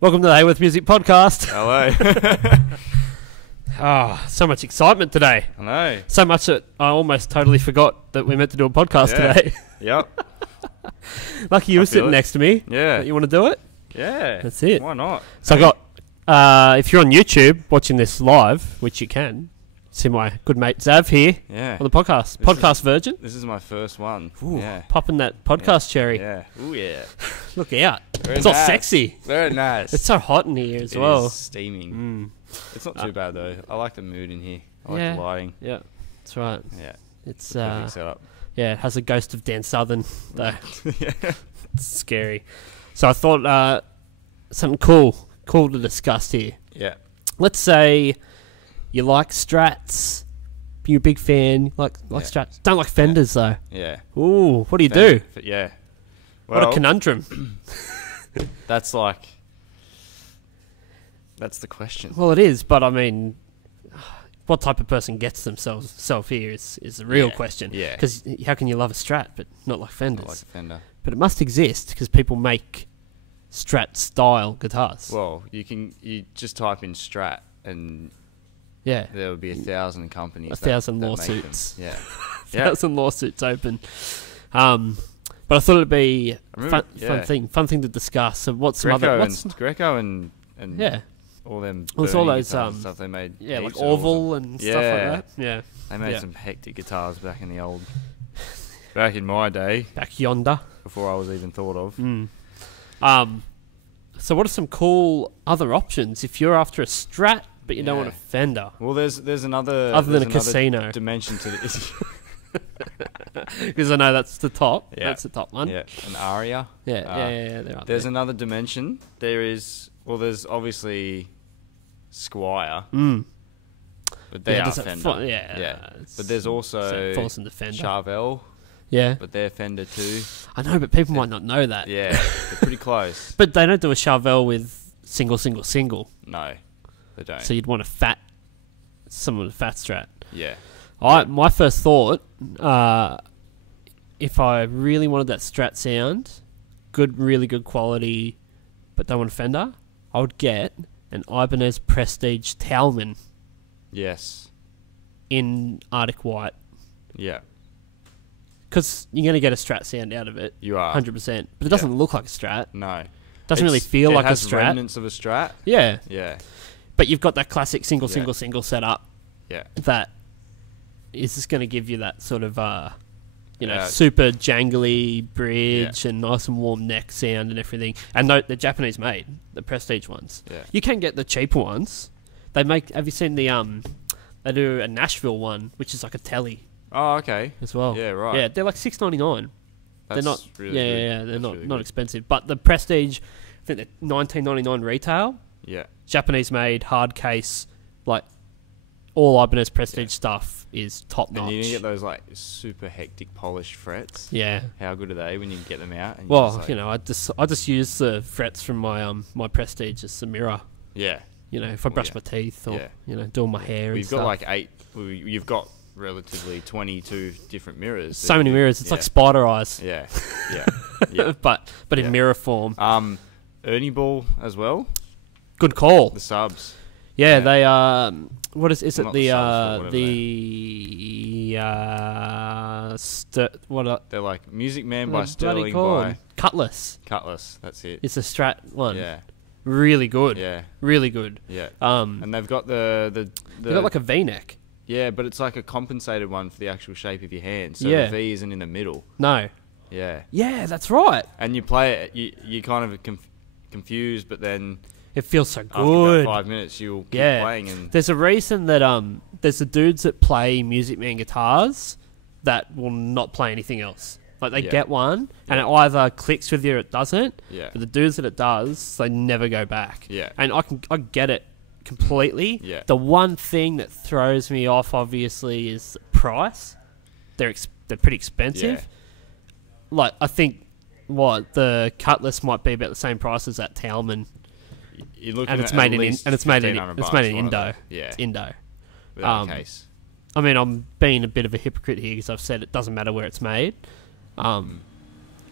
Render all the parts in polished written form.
Welcome to the Haworth Music Podcast. Hello. So much excitement today. I know. So much that I almost totally forgot that we meant to do a podcast today. Yep. Lucky you were sitting next to me. Yeah. You want to do it? Yeah. That's it. Why not? So I got, if you're on YouTube watching this live, which you can, see my good mate Zav here on the podcast. Podcast Virgin. This is my first one. Ooh, yeah. Popping that podcast cherry. Yeah. Ooh, yeah. Look out. Very it's all nice. sexy. Very nice. It's so hot in here as It well. is steaming. It's not too bad though. I like the mood in here. I like the lighting. Yeah, that's right. Yeah. It's Perfect setup. yeah, it has a ghost of Dan Southern though. Yeah. It's scary. So I thought something cool to discuss here. Yeah. Let's say you like Strats, you're a big fan, like Strats. Don't like Fenders though. Yeah. Ooh, what do you do? Yeah. What a conundrum. That's the question. Well, it is, but I mean, what type of person gets themselves here is the real question. Yeah. Because how can you love a Strat but not like Fenders? Not like a Fender. But it must exist because people make Strat style guitars. Well, you just type in Strat and Yeah. there would be 1,000 companies. 1,000 that lawsuits. Make them. Yeah. 1,000 lawsuits open. But I thought it'd be fun thing to discuss. So what's some other Greco and yeah, all them. well, it's all Bernie those guitars and stuff they made. yeah, like heaps of awesome. Orville and stuff like that. Yeah, They made some hectic guitars back in my day, back yonder. before I was even thought of. So what are some cool other options if you're after a Strat but you don't want a Fender? Well, there's another Other than a another casino. dimension to this. Because I know that's the top. Yeah. That's the top one. Yeah, an Aria. Yeah. They're up There's there. another dimension. There's obviously Squire. But they are does it Fender. yeah. But there's also falls into Fender. Charvel, Yeah, but they're Fender too. I know, but people might not know that. Yeah, they're pretty close. But they don't do a Charvel with single. No, they don't. So you'd want some of the fat Strat. Yeah. My first thought, if I really wanted that Strat sound, really good quality, but don't want a Fender, I would get an Ibanez Prestige Talman Yes. in Arctic White. Yeah. Because you're going to get a Strat sound out of it. You are. 100%. But it doesn't look like a Strat. No. Doesn't really feel like a Strat. It has remnants of a Strat. Yeah. Yeah. But you've got that classic single setup Yeah. that is just going to give you that sort of, Yeah. super jangly bridge and nice and warm neck sound and everything. And they're Japanese made, the Prestige ones. Yeah. You can get the cheaper ones. Have you seen the, they do a Nashville one, which is like a telly Oh, okay. as well. Yeah, right. Yeah, they're like $6.99. That's They're not really good. they're That's not really not good. expensive. But the Prestige, I think they're $19.99 retail. Yeah. Japanese made, hard case, like all Ibanez Prestige stuff is top notch. And you get those like super hectic polished frets. Yeah. How good are they when you can get them out? And Well, I just use the frets from my my Prestige as the mirror. Yeah. If I brush my teeth or doing my hair. We've and got stuff. like 8. You've got relatively 22 different mirrors. So many mirrors. It's like spider eyes. Yeah. Yeah. but in mirror form. Ernie Ball as well. Good call. The subs. Yeah, they what is it Not the the subs, but what are They're like Music Man what by are they bloody Sterling called? by Cutlass. Cutlass. That's it. It's a Strat one. Yeah. Really good. Yeah. Really good. Yeah. And And they've got the they got like a V-neck. yeah, but it's like a compensated one for the actual shape of your hand. So Yeah. the V isn't in the middle. No. Yeah. Yeah, that's right. And you play it, you kind of confused, but then It feels so after good. about 5 minutes you'll keep Yeah. playing. And There's a reason that there's the dudes that play Music Man guitars that will not play anything else. Like they get one and it either clicks with you or it doesn't. Yeah. But the dudes that it does, they never go back. Yeah. And I get it completely. Yeah. The one thing that throws me off obviously is the price. They're pretty expensive. Yeah. Like I think the Cutlass might be about the same price as that Talman. you're looking And it's at made at in least and it's made in $1,500 Indo. Yeah. It's Indo. Without a case. I mean, I'm being a bit of a hypocrite here because I've said it doesn't matter where it's made. And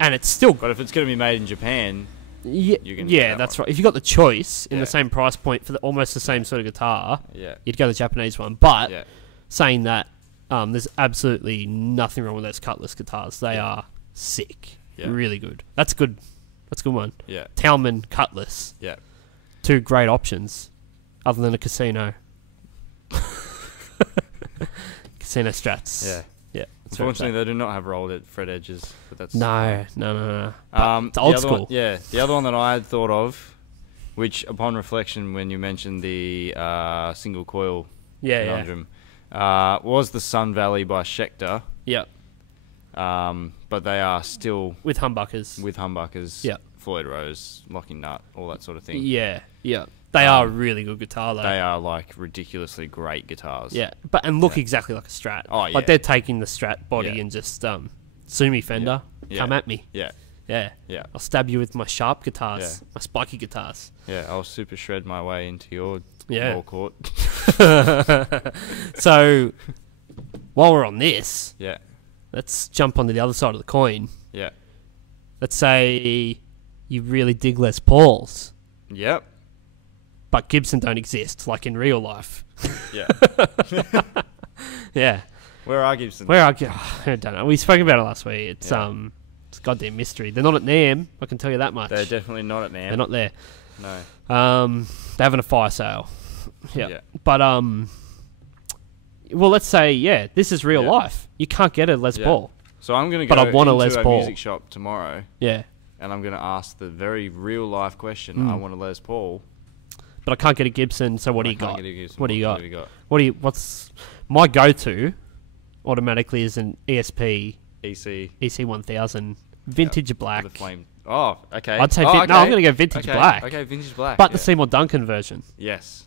it's still But if it's going to be made in Japan, Yeah, you're gonna get that that's one. right. If you got the choice in Yeah. the same price point for almost the same sort of guitar, Yeah. you'd go the Japanese one. But Yeah. saying that, there's absolutely nothing wrong with those Cutlass guitars. They are sick. Yeah. Really good. That's good. That's a good one. Yeah. Talman, Cutlass. Yeah. Two great options, other than a Casino. Casino Strats. Yeah. Yeah. that's where it's Unfortunately, they do not have rolled fret edges, but that's at. No. But it's the old other school. One, yeah, the other one that I had thought of, which upon reflection, when you mentioned the single coil conundrum, was the Sun Valley by Schecter. Yeah. But they are still With humbuckers. with humbuckers, Yeah. Floyd Rose, locking nut, all that sort of thing. Yeah. They are a really good guitar, though. They are like ridiculously great guitars. Yeah, and look exactly like a Strat. Oh, yeah. Like they're taking the Strat body Yeah. and just sue me, Fender. Yeah. Come at me. Yeah. Yeah. Yeah. I'll stab you with my sharp guitars, Yeah. my spiky guitars. Yeah, I'll super shred my way into your ball court. So, while we're on this, Yeah. let's jump onto the other side of the coin. Yeah. Let's say you really dig Les Pauls, Yep. but Gibson don't exist, like in real life. Yeah. Yeah. Where are Gibson? I don't know. We spoke about it last week. It's a goddamn mystery. They're not at NAMM, I can tell you that much. They're definitely not at NAMM. They're not there. No. They're having a fire sale. Yeah. But well, let's say this is real life. You can't get a Les Paul. So I'm going to But go I want a into Les a Paul. music shop tomorrow, Yeah. and I'm going to ask the very real life question. I want a Les Paul. But I can't get a Gibson. So what do you Can't got? get a Gibson. What do you got? What have you got? What's my go-to? Automatically is an ESP EC. EC1000 vintage black. The flame. Oh, okay. I'd say okay. no. I'm going to go vintage black. Okay, vintage black. But the Seymour Duncan version, Yes.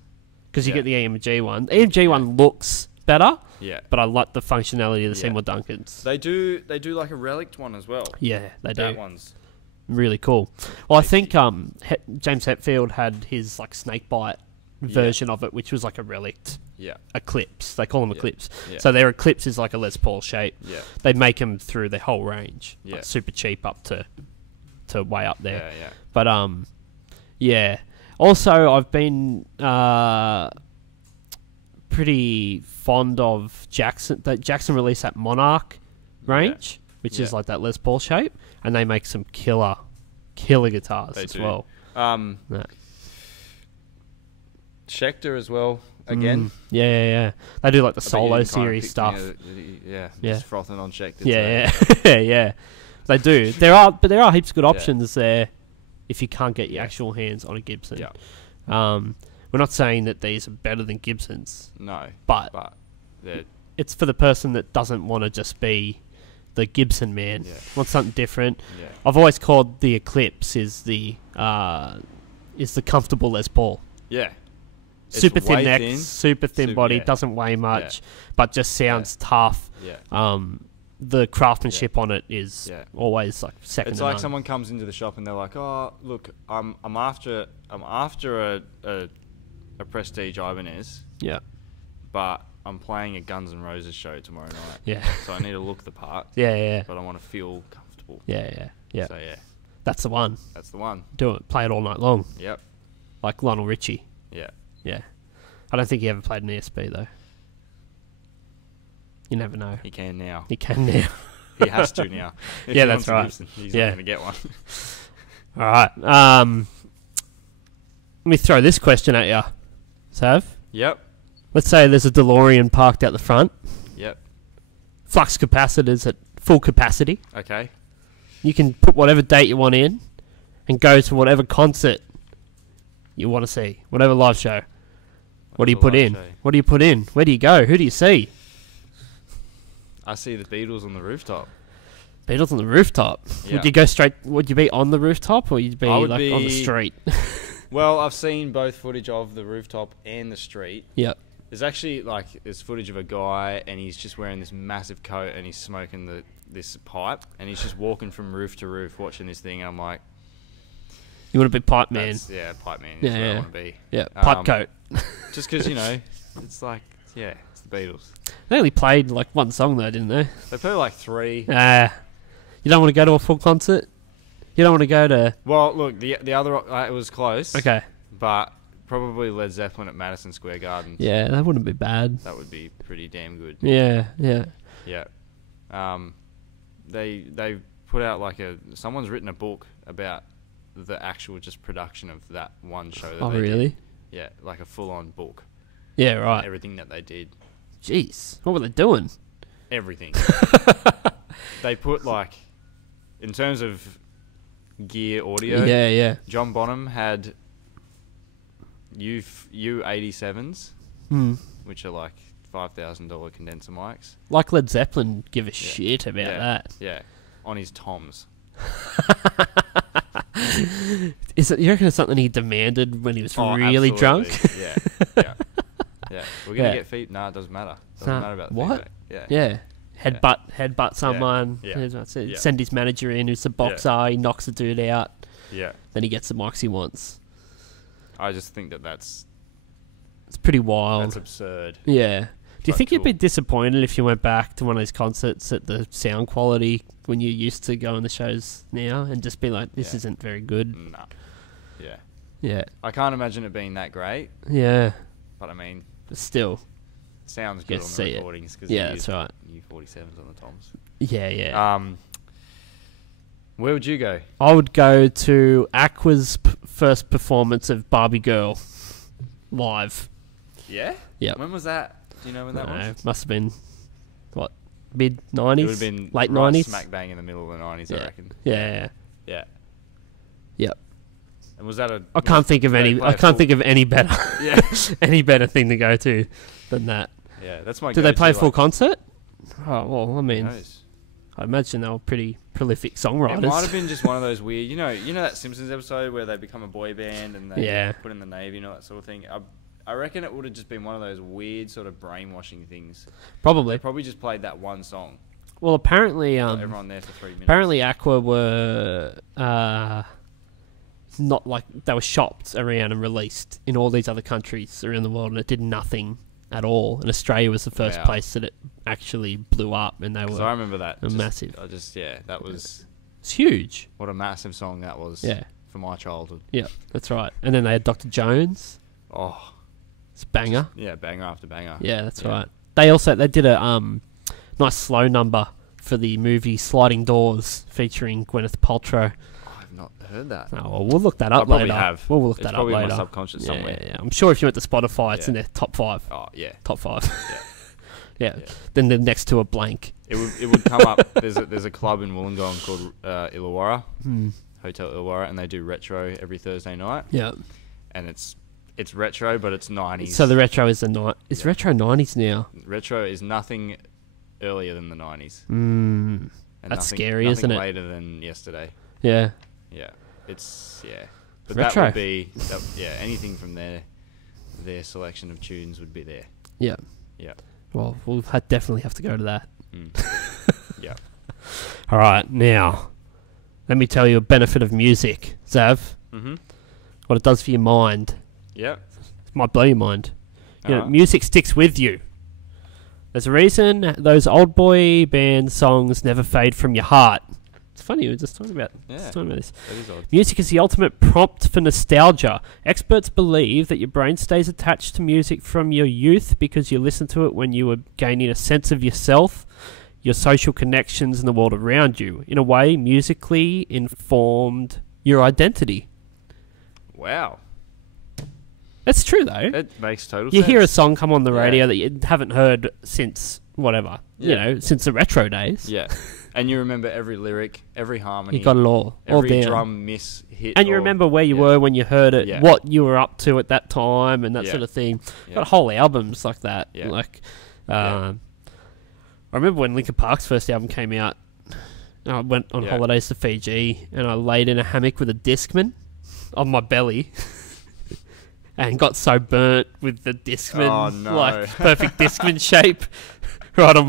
because you get the EMG one. The EMG one looks better. Yeah. But I like the functionality of the Seymour Duncans. They do like a relic one as well. Yeah, they do. That one's Really cool. Well, I think James Hetfield had his like snakebite version of it, which was like a relict Eclipse. They call them Eclipse. Yeah. So their Eclipse is like a Les Paul shape. Yeah. They make them through the whole range. Yeah. Like super cheap up to way up there. Yeah. But yeah. Also, I've been pretty fond of Jackson. That Jackson released that Monarch range, which is like that Les Paul shape, and they make some killer guitars as well. Schecter as well. Again. Yeah. They do like the I bet you solo didn't kinda series pick stuff. Just frothing on Schecter. Yeah. They do. There are heaps of good options there if you can't get your actual hands on a Gibson. Yeah. We're not saying that these are better than Gibsons. No. But they're it's for the person that doesn't want to just be the Gibson man. Yeah. Wants something different. Yeah. I've always called the Eclipse is the comfortable Les Paul. Yeah. Super It's thin way neck, thin. super thin body, yeah. doesn't weigh much, but just sounds tough. Yeah. The craftsmanship on it is always like second. It's to like none. someone comes into the shop and they're like, "Oh, look, I'm after a Prestige Ibanez, Yeah. but I'm playing a Guns N' Roses show tomorrow night. Yeah. So I need to look the part. Yeah. But I want to feel comfortable. Yeah. So yeah, That's the one. that's the one. Do it. Play it all night long, Yep. like Lionel Richie. Yeah. Yeah. I don't think he ever played an ESP though. You never know. He can now. He can now. He has to now. If Yeah, he that's wants a right. Gibson, he's Yeah. not going to get one. All right. Let me throw this question at you, Sav. Yep. Let's say there's a DeLorean parked out the front. Yep. Flux capacitors at full capacity. Okay. You can put whatever date you want in and go to whatever concert you want to see, whatever live show. What do you put in? What do you put in? Where do you go? Who do you see? I see the Beatles on the rooftop. Beatles on the rooftop. Yeah. Would you go straight? Would you be on the rooftop, or would you be I would like on the be- street? Well, I've seen both footage of the rooftop and the street. Yep. There's actually there's footage of a guy and he's just wearing this massive coat and he's smoking this pipe and he's just walking from roof to roof watching this thing. And I'm like, You want to be pipe man? pipe man is where I want to be. Yeah, pipe coat. Just because it's like it's the Beatles. They only played like one song though, didn't they? They play like 3. You don't want to go to a full concert. You You don't want to go to... Well, look, the other... it was close. Okay. But probably Led Zeppelin at Madison Square Garden. Yeah, that wouldn't be bad. That would be pretty damn good. Yeah, yeah. Yeah. They put out like someone's written a book about the actual just production of that one show that they really? did. Yeah, like a full-on book. Yeah, right. Everything that they did. Jeez, what were they doing? Everything. They put like, in terms of gear audio. Yeah, yeah. John Bonham had U87s, which are like $5,000 condenser mics. Like Led Zeppelin give a shit about that. Yeah, on his toms. Is it? You reckon it's something he demanded when he was really drunk? Yeah. We're gonna get feet. No, it doesn't matter. Doesn't matter about what? Feedback. Yeah. Headbutt someone. Yeah. Send his manager in, who's the boxer. He knocks the dude out. Yeah. Then he gets the mics he wants. I just think that's it's pretty wild. That's absurd. Yeah. Do you think you'd be disappointed if you went back to one of those concerts at the sound quality when you used to go on the shows now and just be like, this isn't very good? No. Yeah. Yeah. I can't imagine it being that great. Yeah. But I mean... But still. It sounds good on the recordings. Yeah, that's right. U47s on the toms. Yeah, yeah. Where would you go? I would go to Aqua's first performance of Barbie Girl live. Yeah? Yeah. When was that? Do you know when that was? Must have been, what, mid-90s? It would have been late 90s? Smack bang in the middle of the 90s, I reckon. Yeah. Yep. And was that I can't think of any better any better thing to go to than that. Yeah, that's my Did they play a full concert? Oh, well, I mean, I imagine they were pretty prolific songwriters. It might have been just one of those weird, you know that Simpsons episode where they become a boy band and they put in the Navy and all that sort of thing? I reckon it would have just been one of those weird sort of brainwashing things. Probably. They probably just played that one song. Well, apparently... everyone there for 3 minutes. Apparently Aqua were... not like... They were shopped around and released in all these other countries around the world, and it did nothing at all. And Australia was the first place that it actually blew up, and they were... I remember that. Massive. That was... It's huge. What a massive song that was for my childhood. Yeah, that's right. And then they had Dr. Jones. Oh... It's banger. Banger after banger. Yeah, that's right. They did a nice slow number for the movie Sliding Doors featuring Gwyneth Paltrow. I've not heard that. Oh, well, we'll look that up later. Have. We'll look that up later. Probably in my subconscious somewhere. Yeah. I'm sure if you went to Spotify, it's in their top 5. Oh, yeah. Top 5. Yeah. Then the next two are blank. It would come up. There's a club in Wollongong called Illawarra, Hotel Illawarra, and they do retro every Thursday night. Yeah. And it's retro, but it's 90s. So the retro is It's retro 90s now. Retro is nothing earlier than the 90s. And that's scary, isn't it? Nothing later than yesterday. Yeah. Yeah. But retro. That would be... anything from their selection of tunes would be there. Yeah. Yeah. Well, we'll definitely have to go to that. Yeah. All right, now, let me tell you a benefit of music, Zav. Mm-hmm. What it does for your mind. Yeah. It might blow your mind. Music sticks with you. There's a reason those old boy band songs never fade from your heart. It's funny, we were just talking about this. That is odd. Music is the ultimate prompt for nostalgia. Experts believe that your brain stays attached to music from your youth because you listen to it when you were gaining a sense of yourself, your social connections, and the world around you. In a way, musically informed your identity. Wow. That's true, though. It makes total sense. You hear a song come on the radio that you haven't heard since whatever, since the retro days. Yeah. And you remember every lyric, every harmony. You got it all every down. Drum miss hit. And you remember where you were when you heard it, what you were up to at that time, and that sort of thing. Got whole albums like that. Yeah. I remember when Linkin Park's first album came out. I went on holidays to Fiji, and I laid in a hammock with a Discman on my belly. And got so burnt with the Discman, like perfect Discman shape, right on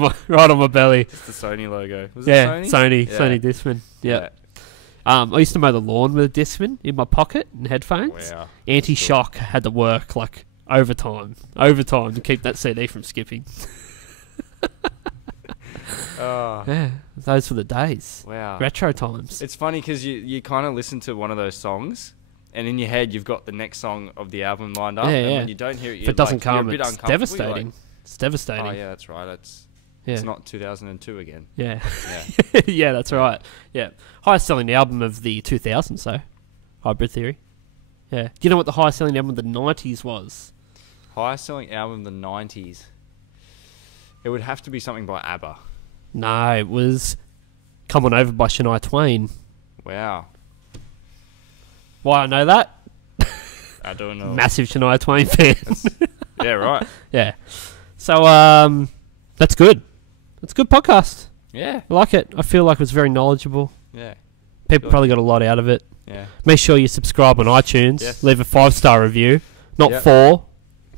my belly. It's the Sony logo. Was it Sony? Sony Discman. Yeah. I used to mow the lawn with a Discman in my pocket and headphones. Wow. Anti-shock had to work like overtime to keep that CD from skipping. Oh. Yeah, Those were the days. Wow. Retro times. It's funny because you kind of listen to one of those songs, and in your head you've got the next song of the album lined up, and when you don't hear it, if it doesn't like, come, you're a bit it's devastating. Like, it's devastating. oh yeah, that's right. It's not 2002 again. Yeah. Yeah. Yeah, that's right. Yeah. Highest selling album of the 2000s, though. Hybrid Theory. Yeah. Do you know what the highest selling album of the 90s was? Highest selling album of the 90s. It would have to be something by ABBA. No, it was Come On Over by Shania Twain. Wow. Why I know that? I don't know. Massive Shania Twain fan. Yeah, right. Yeah. So, that's good. It's a good podcast. Yeah. I like it. I feel like it was very knowledgeable. Yeah. People probably got a lot out of it. Yeah. Make sure you subscribe on iTunes. Yes. Leave a 5-star review. Not 4.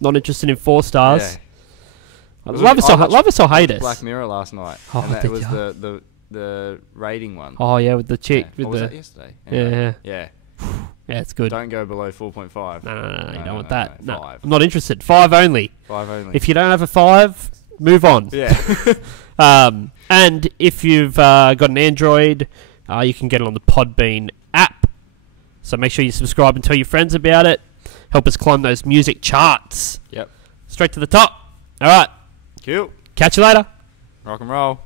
Not interested in 4 stars. Yeah. Love us or hate us. Black Mirror last night. Oh, and that was the rating one. Oh, yeah, with the chick. Yeah. With was that yesterday? Anyway. Yeah. Yeah. Yeah, it's good. Don't go below 4.5. No, you don't want that. No, 5. I'm not interested. 5 only. 5 only. If you don't have a 5, move on. Yeah. And if you've got an Android, you can get it on the Podbean app. So make sure you subscribe and tell your friends about it. Help us climb those music charts. Yep. Straight to the top. All right. Cool. Catch you later. Rock and roll.